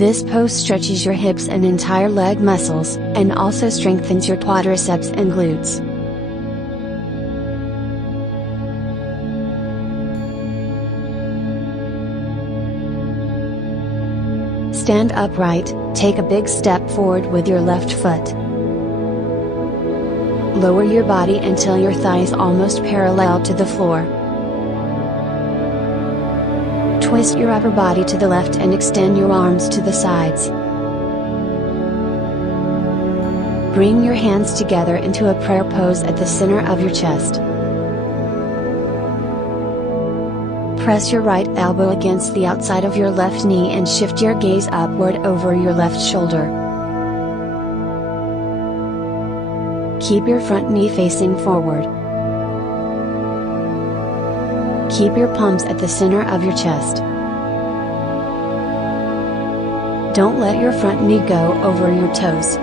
This pose stretches your hips and entire leg muscles, and also strengthens your quadriceps and glutes. Stand upright, take a big step forward with your left foot. Lower your body until your thighs almost parallel to the floor. Twist your upper body to the left and extend your arms to the sides. Bring your hands together into a prayer pose at the center of your chest. Press your right elbow against the outside of your left knee and shift your gaze upward over your left shoulder. Keep your front knee facing forward. Keep your palms at the center of your chest. Don't let your front knee go over your toes.